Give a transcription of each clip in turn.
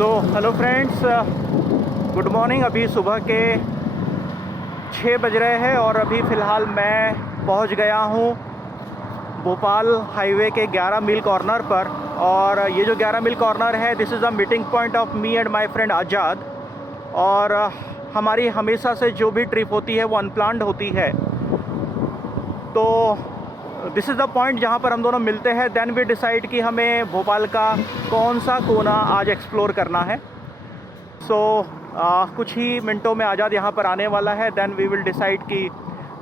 Hello friends, good morning. अभी सुबह के 6 बज रहे हैं और अभी फ़िलहाल मैं पहुंच गया हूं भोपाल हाईवे के 11 मील कॉर्नर पर। और ये जो 11 मील कॉर्नर है, this is the meeting point of me and my friend Azad. और हमारी हमेशा से जो भी ट्रिप होती है वो अनप्लान्ड होती है, तो दिस इज़ द पॉइंट जहाँ पर हम दोनों मिलते हैं। देन वी डिसाइड कि हमें भोपाल का कौन सा कोना आज एक्सप्लोर करना है। सो कुछ ही मिनटों में आज़ाद यहाँ पर आने वाला है। देन वी विल डिसाइड कि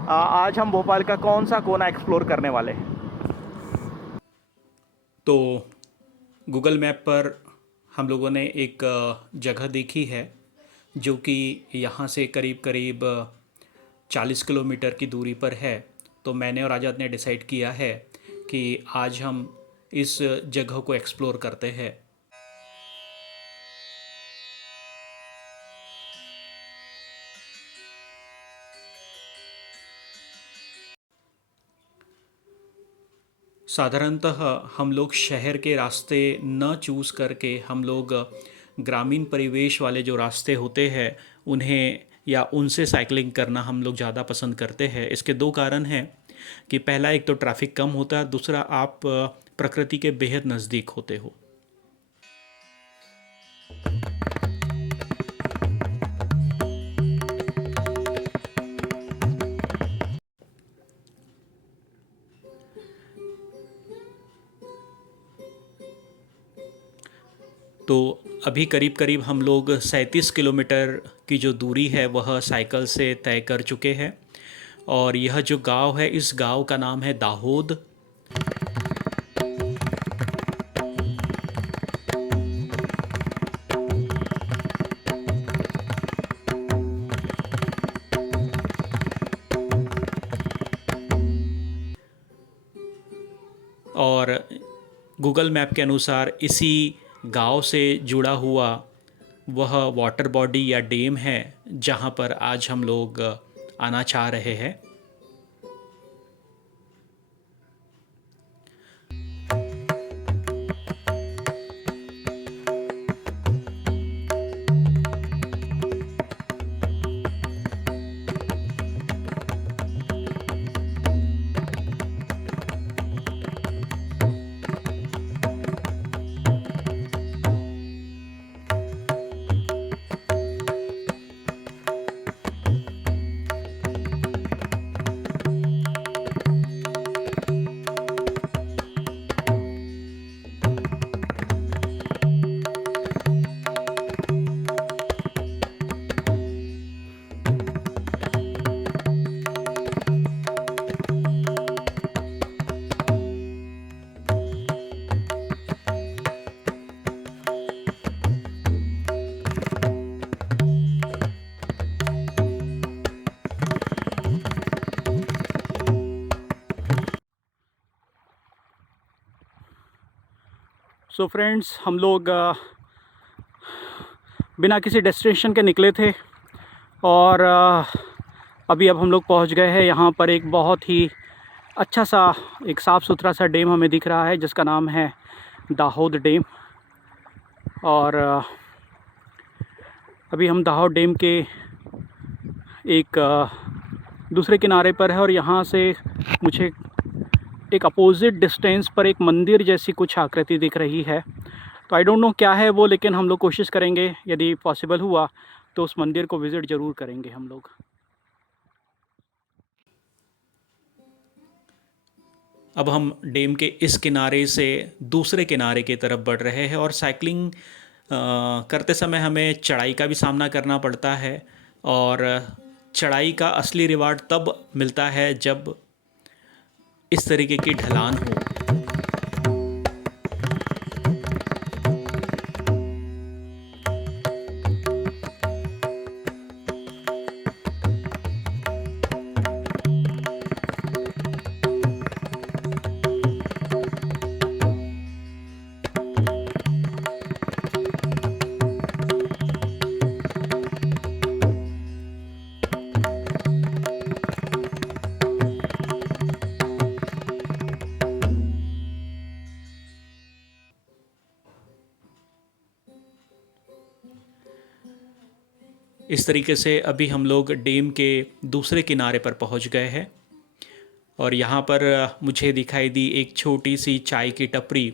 आज हम भोपाल का कौन सा कोना एक्सप्लोर करने वाले हैं। तो गूगल मैप पर हम लोगों ने एक जगह देखी है जो कि यहाँ से करीब करीब 40 किलोमीटर की दूरी पर है। तो मैंने और आज़ाद ने डिसाइड किया है कि आज हम इस जगह को एक्सप्लोर करते हैं। साधारणतः हम लोग शहर के रास्ते न चूज़ करके हम लोग ग्रामीण परिवेश वाले जो रास्ते होते हैं उन्हें या उनसे साइकिलिंग करना हम लोग ज़्यादा पसंद करते हैं। इसके दो कारण हैं कि पहला, एक तो ट्रैफिक कम होता है, दूसरा आप प्रकृति के बेहद नज़दीक होते हो। तो अभी करीब करीब हम लोग 37 किलोमीटर की जो दूरी है वह साइकिल से तय कर चुके हैं। और यह जो गांव है, इस गांव का नाम है दाहोद। और गूगल मैप के अनुसार इसी गांव से जुड़ा हुआ वह वाटर बॉडी या डैम है जहां पर आज हम लोग आना चाह रहे हैं। सो फ्रेंड्स, हम लोग बिना किसी डेस्टिनेशन के निकले थे और अभी अब हम लोग पहुंच गए हैं। यहाँ पर एक बहुत ही अच्छा सा, एक साफ़ सुथरा सा डैम हमें दिख रहा है जिसका नाम है दाहोद डैम। और अभी हम दाहोद डैम के एक दूसरे किनारे पर है और यहाँ से मुझे एक अपोजिट डिस्टेंस पर एक मंदिर जैसी कुछ आकृति दिख रही है। तो आई डोंट नो क्या है वो, लेकिन हम लोग कोशिश करेंगे, यदि पॉसिबल हुआ तो उस मंदिर को विज़िट ज़रूर करेंगे हम लोग। अब हम डैम के इस किनारे से दूसरे किनारे की तरफ बढ़ रहे हैं और साइकिलिंग करते समय हमें चढ़ाई का भी सामना करना पड़ता है। और चढ़ाई का असली रिवार्ड तब मिलता है जब इस तरीके की ढलान हो। इस तरीके से अभी हम लोग डैम के दूसरे किनारे पर पहुंच गए हैं और यहाँ पर मुझे दिखाई दी एक छोटी सी चाय की टपरी।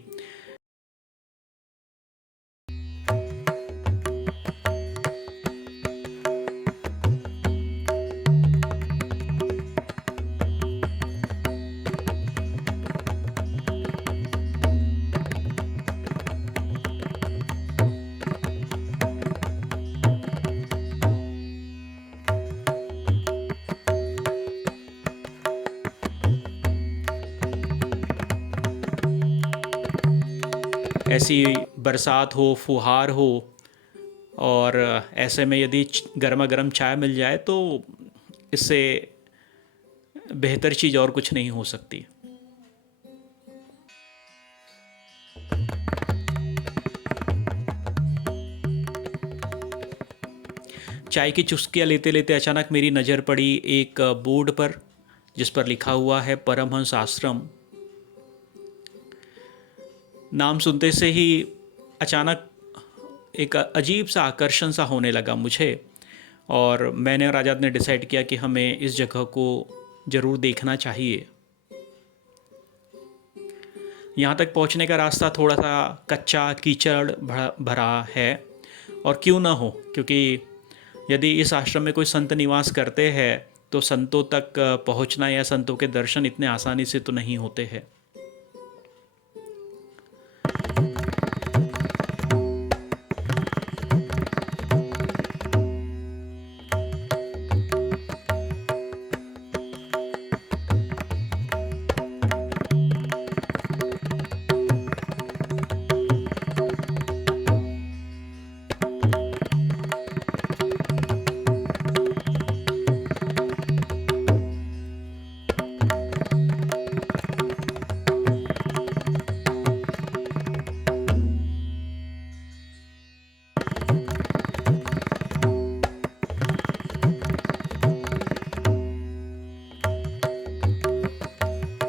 ऐसी बरसात हो, फुहार हो और ऐसे में यदि गर्मा गर्म चाय मिल जाए तो इससे बेहतर चीज़ और कुछ नहीं हो सकती। चाय की चुस्कियाँ लेते लेते अचानक मेरी नज़र पड़ी एक बोर्ड पर जिस पर लिखा हुआ है परमहंस आश्रम। नाम सुनते से ही अचानक एक अजीब सा आकर्षण सा होने लगा मुझे और मैंने और आज़ाद ने डिसाइड किया कि हमें इस जगह को ज़रूर देखना चाहिए। यहाँ तक पहुँचने का रास्ता थोड़ा सा कच्चा कीचड़ भरा है और क्यों ना हो, क्योंकि यदि इस आश्रम में कोई संत निवास करते हैं तो संतों तक पहुँचना या संतों के दर्शन इतने आसानी से तो नहीं होते हैं।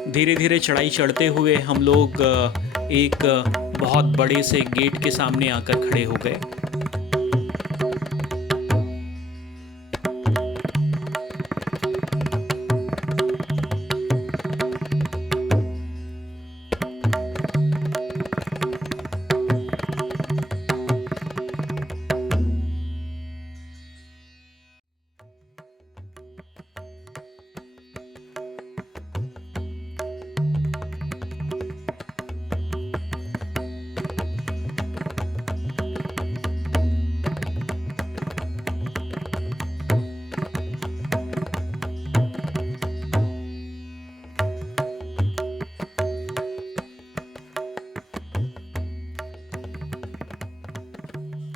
धीरे धीरे चढ़ाई चढ़ते हुए हम लोग एक बहुत बड़े से गेट के सामने आकर खड़े हो गए।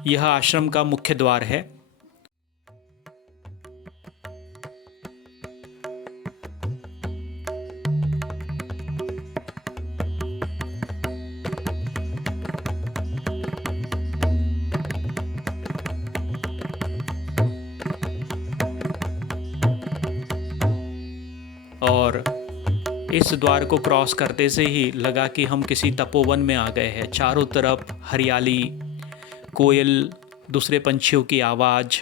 यह आश्रम का मुख्य द्वार है। और इस द्वार को क्रॉस करते से ही लगा कि हम किसी तपोवन में आ गए हैं। चारों तरफ हरियाली, कोयल, दूसरे पंछियों की आवाज़,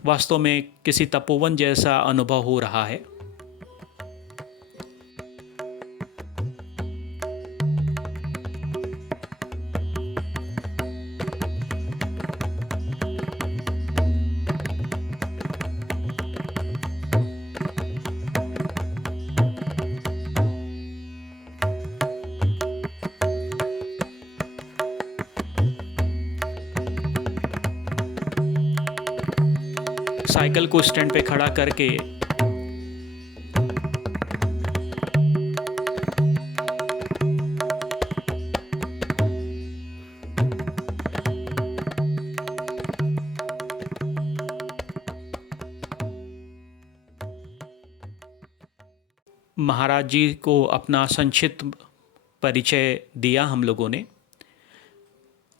वास्तव में किसी तपोवन जैसा अनुभव हो रहा है। साइकिल को स्टैंड पे खड़ा करके महाराज जी को अपना संक्षिप्त परिचय दिया हम लोगों ने।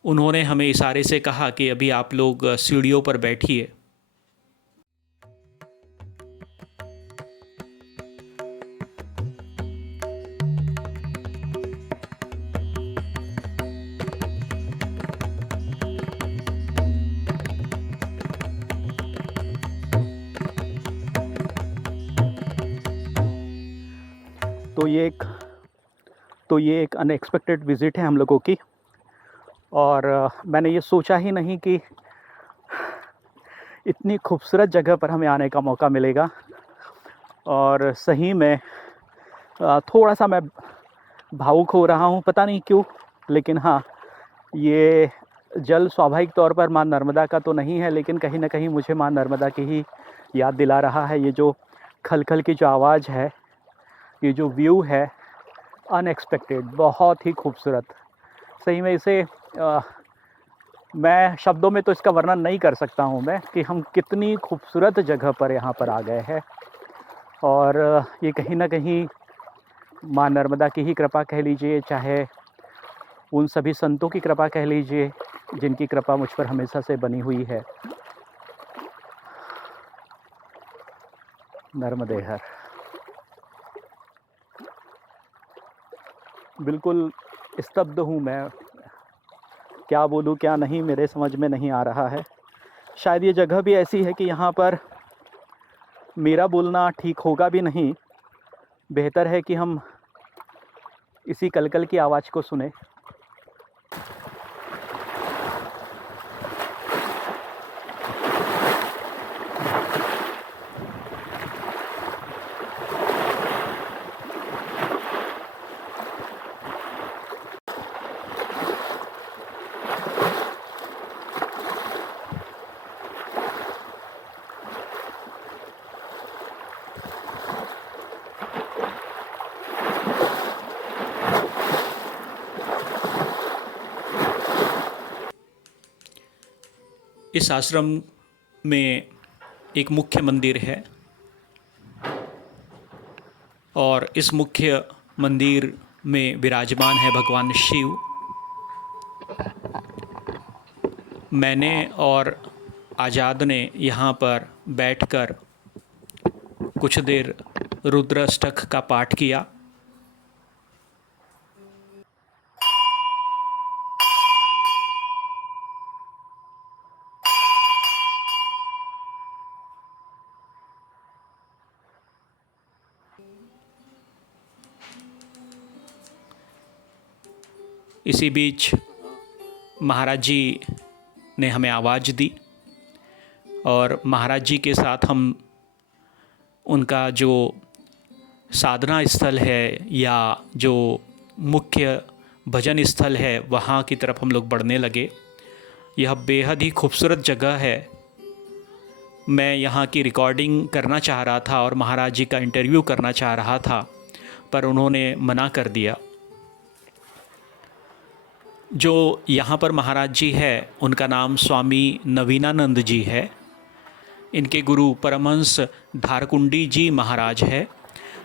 उन्होंने हमें इशारे से कहा कि अभी आप लोग सीढ़ियों पर बैठिए। तो ये एक अनएक्सपेक्टेड विज़िट है हम लोगों की, और मैंने ये सोचा ही नहीं कि इतनी खूबसूरत जगह पर हमें आने का मौका मिलेगा। और सही में थोड़ा-सा मैं भावुक हो रहा हूँ, पता नहीं क्यों, लेकिन हाँ, ये जल स्वाभाविक तौर पर माँ नर्मदा का तो नहीं है, लेकिन कहीं न कहीं मुझे माँ नर्मदा की ही याद दिला रहा है। ये जो खल-खल की जो आवाज़ है, ये जो व्यू है, अनएक्सपेक्टेड, बहुत ही खूबसूरत। सही में इसे मैं शब्दों में तो इसका वर्णन नहीं कर सकता हूँ मैं कि हम कितनी खूबसूरत जगह पर यहाँ पर आ गए हैं। और ये कहीं न कहीं माँ नर्मदा की ही कृपा कह लीजिए, चाहे उन सभी संतों की कृपा कह लीजिए, जिनकी कृपा मुझ पर हमेशा से बनी हुई है। नर्मदे हर। बिल्कुल स्तब्ध हूँ मैं, क्या बोलूँ क्या नहीं मेरे समझ में नहीं आ रहा है। शायद ये जगह भी ऐसी है कि यहाँ पर मेरा बोलना ठीक होगा भी नहीं, बेहतर है कि हम इसी कलकल की आवाज़ को सुने। इस आश्रम में एक मुख्य मंदिर है, और इस मुख्य मंदिर में विराजमान है भगवान शिव। मैंने और आज़ाद ने यहाँ पर बैठकर कुछ देर रुद्राष्टक का पाठ किया। इसी बीच महाराज जी ने हमें आवाज़ दी, और महाराज जी के साथ हम उनका जो साधना स्थल है या जो मुख्य भजन स्थल है वहाँ की तरफ हम लोग बढ़ने लगे। यह बेहद ही खूबसूरत जगह है। मैं यहाँ की रिकॉर्डिंग करना चाह रहा था और महाराज जी का इंटरव्यू करना चाह रहा था, पर उन्होंने मना कर दिया। जो यहाँ पर महाराज जी है उनका नाम स्वामी नवीनानंद जी है। इनके गुरु परमहंस धारकुंडी जी महाराज है।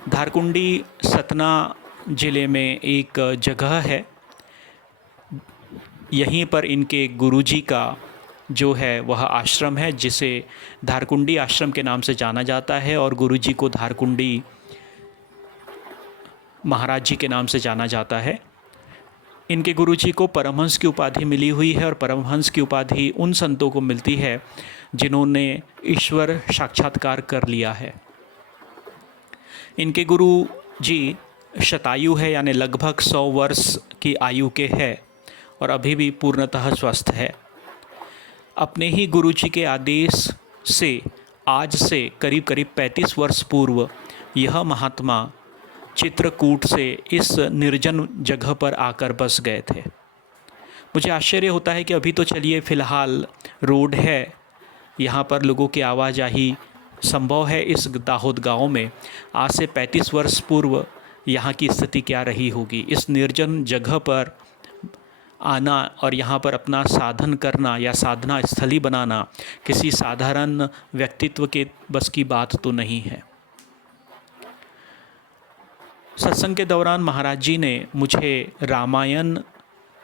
धारकुंडी सतना ज़िले में एक जगह है। यहीं पर इनके गुरुजी का जो है वह आश्रम है, जिसे धारकुंडी आश्रम के नाम से जाना जाता है, और गुरुजी को धारकुंडी महाराज जी के नाम से जाना जाता है। इनके गुरुजी को परमहंस की उपाधि मिली हुई है, और परमहंस की उपाधि उन संतों को मिलती है जिन्होंने ईश्वर साक्षात्कार कर लिया है। इनके गुरु जी शतायु है, यानी लगभग 100 वर्ष की आयु के है, और अभी भी पूर्णतः स्वस्थ है। अपने ही गुरुजी के आदेश से आज से करीब करीब 35 वर्ष पूर्व यह महात्मा चित्रकूट से इस निर्जन जगह पर आकर बस गए थे। मुझे आश्चर्य होता है कि अभी तो चलिए फ़िलहाल रोड है, यहाँ पर लोगों की आवाजाही संभव है इस दाहोद गांव में। आज से 35 वर्ष पूर्व यहाँ की स्थिति क्या रही होगी। इस निर्जन जगह पर आना और यहाँ पर अपना साधन करना या साधना स्थली बनाना किसी साधारण व्यक्तित्व के बस की बात तो नहीं है। सत्संग के दौरान महाराज जी ने मुझे रामायण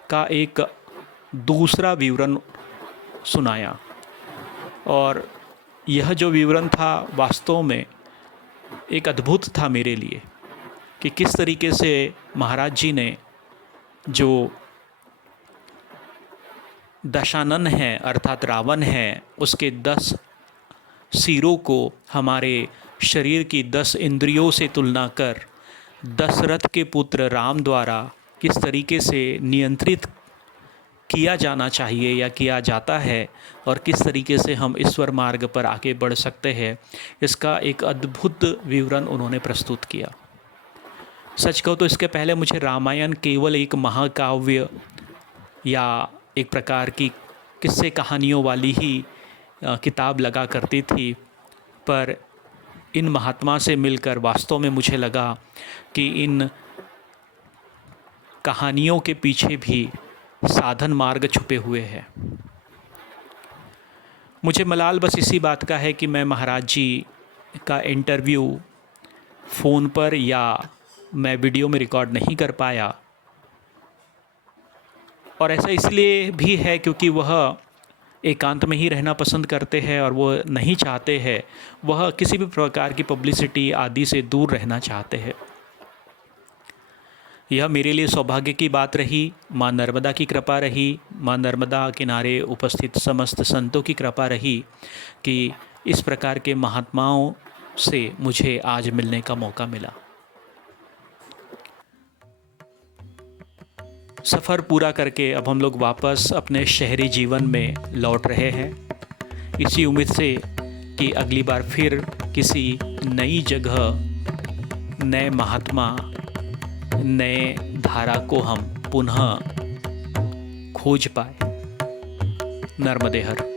का एक दूसरा विवरण सुनाया, और यह जो विवरण था वास्तव में एक अद्भुत था मेरे लिए, कि किस तरीके से महाराज जी ने जो दशानन है अर्थात रावण है, उसके 10 सिरों को हमारे शरीर की 10 इंद्रियों से तुलना कर दशरथ के पुत्र राम द्वारा किस तरीके से नियंत्रित किया जाना चाहिए या किया जाता है और किस तरीके से हम ईश्वर मार्ग पर आगे बढ़ सकते हैं, इसका एक अद्भुत विवरण उन्होंने प्रस्तुत किया। सच कहूँ तो इसके पहले मुझे रामायण केवल एक महाकाव्य या एक प्रकार की किस्से कहानियों वाली ही किताब लगा करती थी, पर इन महात्मा से मिलकर वास्तव में मुझे लगा कि इन कहानियों के पीछे भी साधन मार्ग छुपे हुए हैं। मुझे मलाल बस इसी बात का है कि मैं महाराज जी का इंटरव्यू फ़ोन पर या मैं वीडियो में रिकॉर्ड नहीं कर पाया, और ऐसा इसलिए भी है क्योंकि वह एकांत में ही रहना पसंद करते हैं और वो नहीं चाहते हैं, वह किसी भी प्रकार की पब्लिसिटी आदि से दूर रहना चाहते हैं। यह मेरे लिए सौभाग्य की बात रही, माँ नर्मदा की कृपा रही, माँ नर्मदा किनारे उपस्थित समस्त संतों की कृपा रही कि इस प्रकार के महात्माओं से मुझे आज मिलने का मौका मिला। सफ़र पूरा करके अब हम लोग वापस अपने शहरी जीवन में लौट रहे हैं, इसी उम्मीद से कि अगली बार फिर किसी नई जगह, नए महात्मा, नए धारा को हम पुनः खोज पाए। नर्मदे हर।